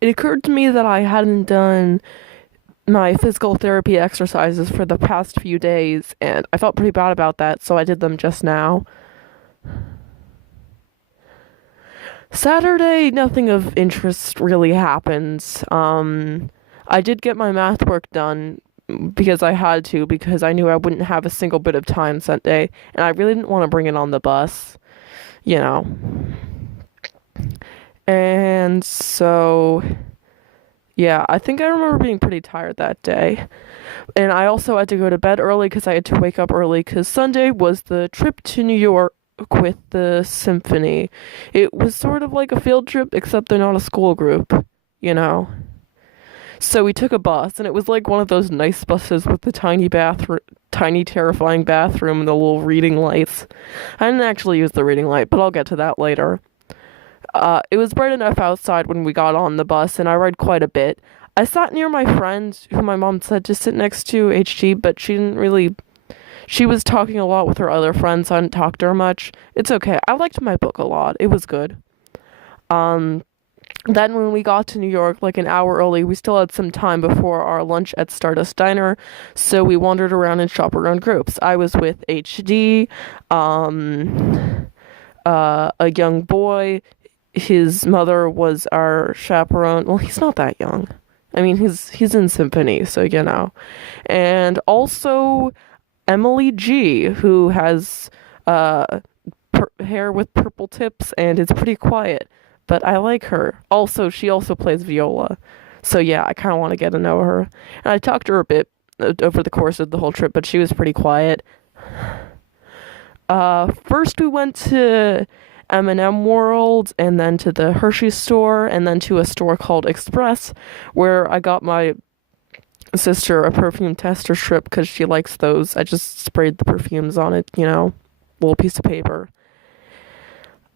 it occurred to me that I hadn't done my physical therapy exercises for the past few days, and I felt pretty bad about that, so I did them just now. Saturday, nothing of interest really happened. I did get my math work done because I had to, because I knew I wouldn't have a single bit of time Sunday, and I really didn't want to bring it on the bus, you know. And so, yeah, I think I remember being pretty tired that day. And I also had to go to bed early because I had to wake up early because Sunday was the trip to New York with the symphony. It was sort of like a field trip, except they're not a school group, you know? So we took a bus, and it was like one of those nice buses with the tiny bathroom, tiny terrifying bathroom and the little reading lights. I didn't actually use the reading light, but I'll get to that later. It was bright enough outside when we got on the bus, and I read quite a bit. I sat near my friend, who my mom said to sit next to HG, but she didn't really. She was talking a lot with her other friends, so I didn't talk to her much. It's okay. I liked my book a lot. It was good. Um, then when we got to New York, like an hour early, we still had some time before our lunch at Stardust Diner, so we wandered around in shop around groups. I was with HD, a young boy. His mother was our chaperone. Well, he's not that young. I mean, he's in symphony, so you know. And also Emily G, who has hair with purple tips and is pretty quiet, but I like her. Also, she also plays viola. So yeah, I kind of want to get to know her. And I talked to her a bit over the course of the whole trip, but she was pretty quiet. First we went to M&M World, and then to the Hershey store, and then to a store called Express, where I got my sister a perfume tester strip because she likes those. I just sprayed the perfumes on it, you know, little piece of paper.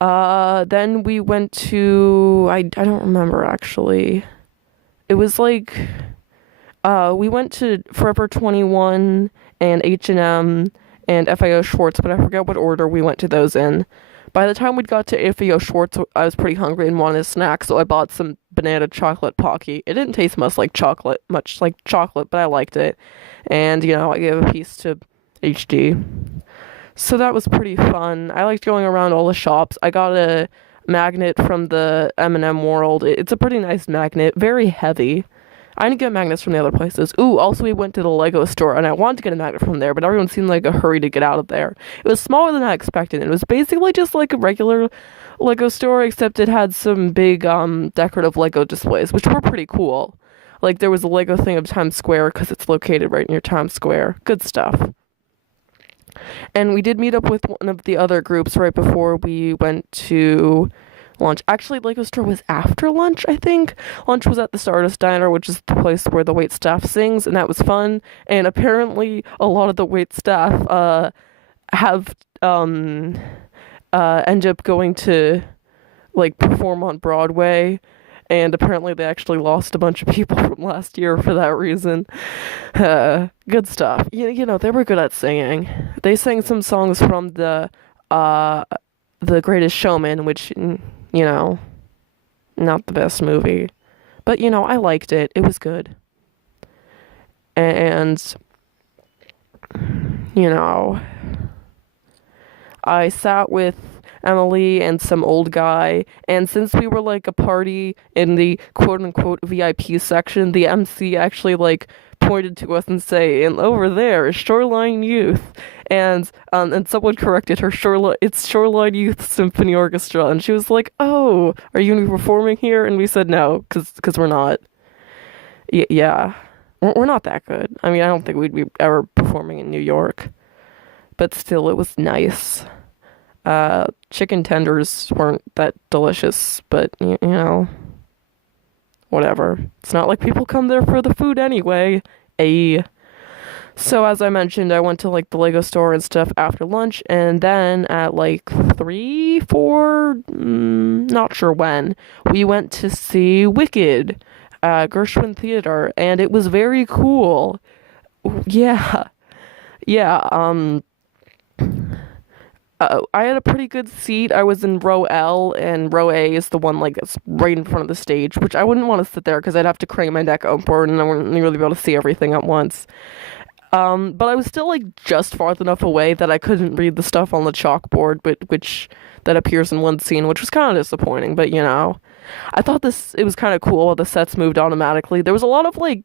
Then we went to I don't remember actually. It was like we went to Forever 21 and H&M and FAO Schwartz, but I forget what order we went to those in. By the time we'd got to FAO Schwartz, I was pretty hungry and wanted a snack, so I bought some banana chocolate Pocky. It didn't taste much like chocolate, but I liked it. And, you know, I gave a piece to HD. So that was pretty fun. I liked going around all the shops. I got a magnet from the M&M World. It's a pretty nice magnet, very heavy. I didn't get magnets from the other places. Ooh, also we went to the Lego store, and I wanted to get a magnet from there, but everyone seemed like a hurry to get out of there. It was smaller than I expected. It was basically just like a regular Lego store, except it had some big decorative Lego displays, which were pretty cool. Like there was a Lego thing of Times Square because it's located right near Times Square. Good stuff. And we did meet up with one of the other groups right before we went to lunch. Actually, Lego Store was after lunch, I think. Lunch was at the Stardust Diner, which is the place where the wait staff sings, and that was fun. And apparently, a lot of the wait staff have end up going to like perform on Broadway. And apparently they actually lost a bunch of people from last year for that reason. Good stuff. You know, they were good at singing. They sang some songs from the Greatest Showman, which, you know, not the best movie. But, you know, I liked it. It was good. And, you know, I sat with Emily and some old guy, and since we were like a party in the quote unquote VIP section, the MC actually like pointed to us and say, and over there is Shoreline Youth, and someone corrected her, it's Shoreline Youth Symphony Orchestra, and she was like, oh, are you gonna be performing here? And we said no, cause we're not. Yeah, we're not that good. I mean, I don't think we'd be ever performing in New York, but still, it was nice. Chicken tenders weren't that delicious, but you know, whatever. It's not like people come there for the food anyway. So as I mentioned, I went to like the Lego store and stuff after lunch, and then at like 3, 4, not sure when, we went to see Wicked at Gershwin Theater, and it was very cool. Yeah, yeah. I had a pretty good seat. I was in row L, and row A is the one like that's right in front of the stage, which I wouldn't want to sit there because I'd have to crane my neck upward, and I wouldn't really be able to see everything at once. But I was still like just far enough away that I couldn't read the stuff on the chalkboard, which that appears in one scene, which was kind of disappointing. But I thought this it was kind of cool how the sets moved automatically. There was a lot of like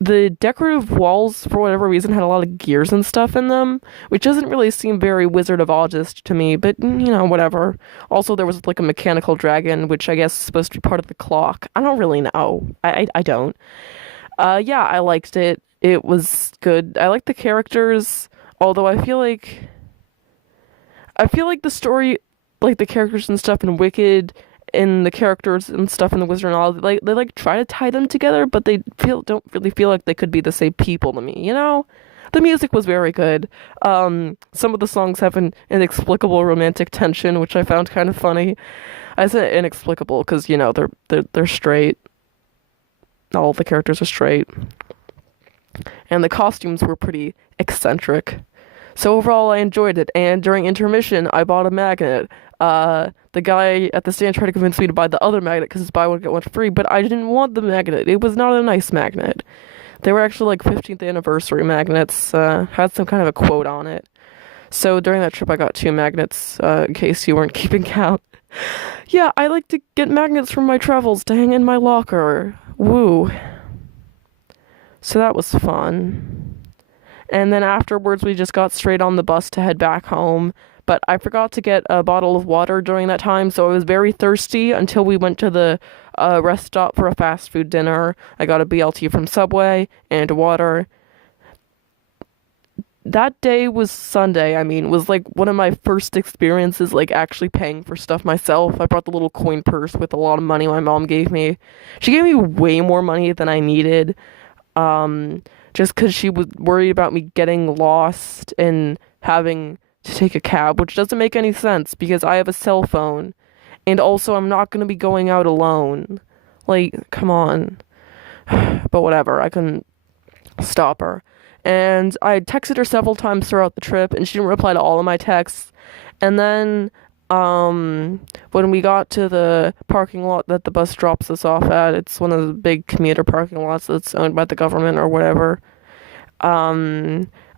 the decorative walls for whatever reason had a lot of gears and stuff in them, which doesn't really seem very Wizard of Ozist to me, but whatever. Also, there was like a mechanical dragon, which I guess is supposed to be part of the clock. I don't really know. I don't. Yeah, I liked it. It was good. I liked the characters, although I feel like the story, like the characters and stuff in Wicked and the characters and stuff in the Wizard and all, like they like try to tie them together, but they don't really feel like they could be the same people to me. The music was very good. Some of the songs have an inexplicable romantic tension, which I found kind of funny. I said inexplicable because they're straight. All the characters are straight, and the costumes were pretty eccentric. So overall, I enjoyed it. And during intermission, I bought a magnet. The guy at the stand tried to convince me to buy the other magnet because it's buy one get one free, but I didn't want the magnet. It was not a nice magnet. They were actually like 15th anniversary magnets. Had some kind of a quote on it. So during that trip, I got two magnets. In case you weren't keeping count. Yeah, I like to get magnets from my travels to hang in my locker. Woo. So that was fun. And then afterwards, we just got straight on the bus to head back home. But I forgot to get a bottle of water during that time, so I was very thirsty until we went to the rest stop for a fast food dinner. I got a BLT from Subway and water. That day was Sunday, was like one of my first experiences like actually paying for stuff myself. I brought the little coin purse with a lot of money my mom gave me. She gave me way more money than I needed. Just because she was worried about me getting lost and having to take a cab, which doesn't make any sense because I have a cell phone. And also, I'm not going to be going out alone. Like, come on. But whatever, I couldn't stop her. And I texted her several times throughout the trip, and she didn't reply to all of my texts. And then, when we got to the parking lot that the bus drops us off at, it's one of the big commuter parking lots that's owned by the government or whatever. All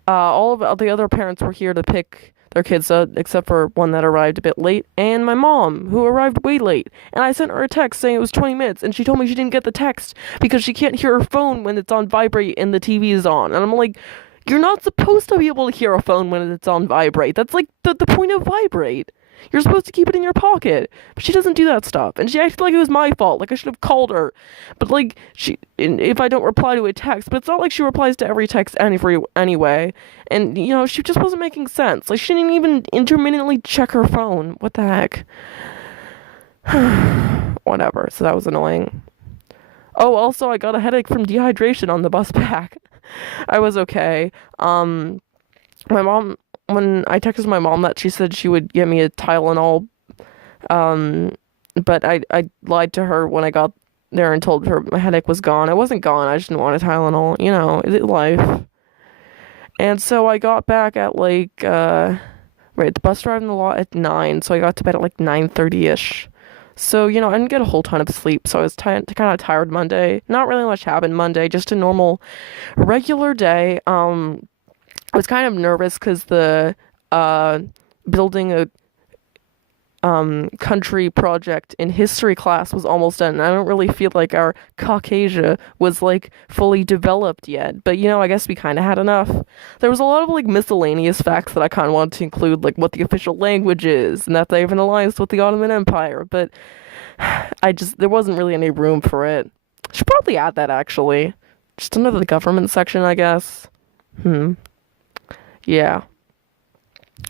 of the other parents were here to pick their kids up, except for one that arrived a bit late, and my mom, who arrived way late. And I sent her a text saying it was 20 minutes, and she told me she didn't get the text because she can't hear her phone when it's on vibrate and the TV is on. And I'm like, you're not supposed to be able to hear a phone when it's on vibrate. That's like the point of vibrate. You're supposed to keep it in your pocket. But she doesn't do that stuff. And she acted like it was my fault. Like I should have called her. But like, if I don't reply to a text, but it's not like she replies to every text anyway. And, she just wasn't making sense. Like, she didn't even intermittently check her phone. What the heck? Whatever. So that was annoying. Oh, also, I got a headache from dehydration on the bus back. I was okay. My mom, when I texted my mom that, she said she would get me a Tylenol, but I lied to her when I got there and told her my headache was gone. It wasn't gone, I just didn't want a Tylenol, is it life? And so I got back at like, the bus arrived in the lot at 9, so I got to bed at like 9:30ish. So, I didn't get a whole ton of sleep, so I was kind of tired Monday. Not really much happened Monday, just a normal, regular day. I was kind of nervous because the building a country project in history class was almost done. And I don't really feel like our Caucasia was like fully developed yet. But I guess we kind of had enough. There was a lot of like miscellaneous facts that I kind of wanted to include, like what the official language is and that they have an alliance with the Ottoman Empire. But there wasn't really any room for it. Should probably add that actually. Just under the government section, I guess. Yeah.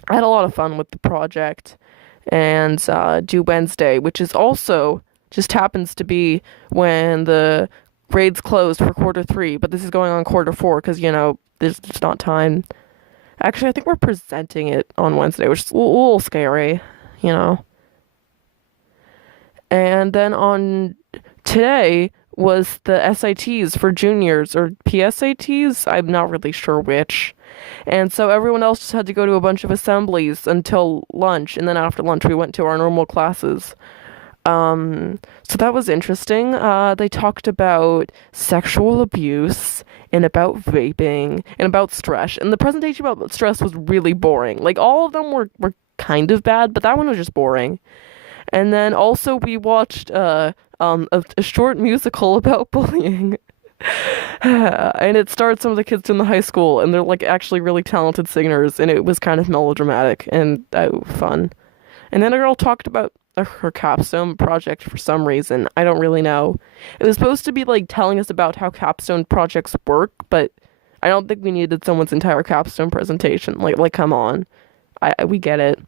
I had a lot of fun with the project. And due Wednesday, which is also just happens to be when the grades closed for quarter 3, but this is going on quarter 4 because there's just not time. Actually, I think we're presenting it on Wednesday, which is a little scary, And then on today, was the SATs for juniors or PSATs. I'm not really sure which. And so everyone else just had to go to a bunch of assemblies until lunch, and then after lunch we went to our normal classes. So that was interesting. They talked about sexual abuse and about vaping and about stress. And the presentation about stress was really boring. Like all of them were kind of bad, but that one was just boring. And then also we watched a short musical about bullying. And it starred some of the kids in the high school, and they're like actually really talented singers, and it was kind of melodramatic and fun. And then a girl talked about her capstone project for some reason. I don't really know. It was supposed to be like telling us about how capstone projects work, but I don't think we needed someone's entire capstone presentation. Like come on. We get it.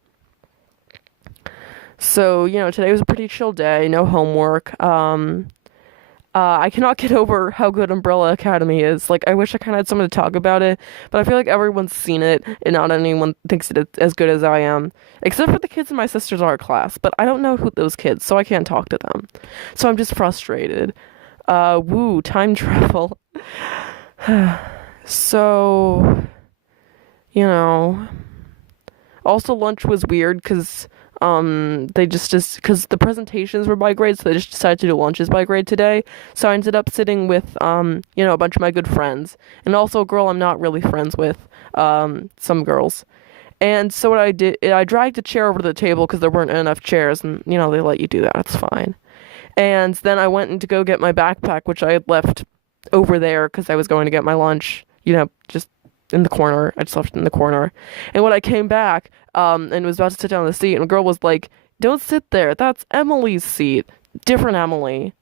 So, today was a pretty chill day, no homework. I cannot get over how good Umbrella Academy is. Like, I wish I kind of had someone to talk about it, but I feel like everyone's seen it, and not anyone thinks it as good as I am. Except for the kids in my sister's art class, but I don't know who those kids, so I can't talk to them. So I'm just frustrated. Woo, time travel. So, you know. Also, lunch was weird because they just because the presentations were by grade, so they just decided to do lunches by grade today. So I ended up sitting with a bunch of my good friends, and also a girl I'm not really friends with, some girls. And so what I did, I dragged a chair over to the table because there weren't enough chairs, and they let you do that. It's fine. And then I went in to go get my backpack, which I had left over there because I was going to get my lunch. Just in the corner. I just left it in the corner. And when I came back, and was about to sit down on the seat, and a girl was like, "Don't sit there. That's Emily's seat. Different Emily.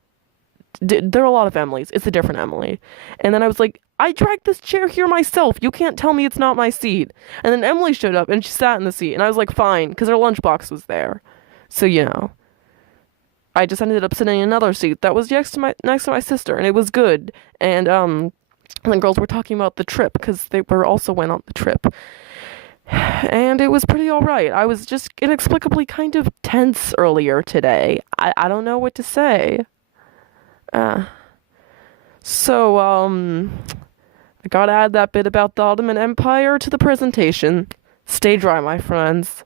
There are a lot of Emilys. It's a different Emily." And then I was like, "I dragged this chair here myself. You can't tell me it's not my seat." And then Emily showed up, and she sat in the seat. And I was like, fine, because her lunchbox was there. So, I just ended up sitting in another seat that was next to my sister, and it was good. And the girls were talking about the trip because they were also went on the trip, and it was pretty all right. I was just inexplicably kind of tense earlier today. I don't know what to say. So I gotta add that bit about the Ottoman Empire to the presentation. Stay dry, my friends.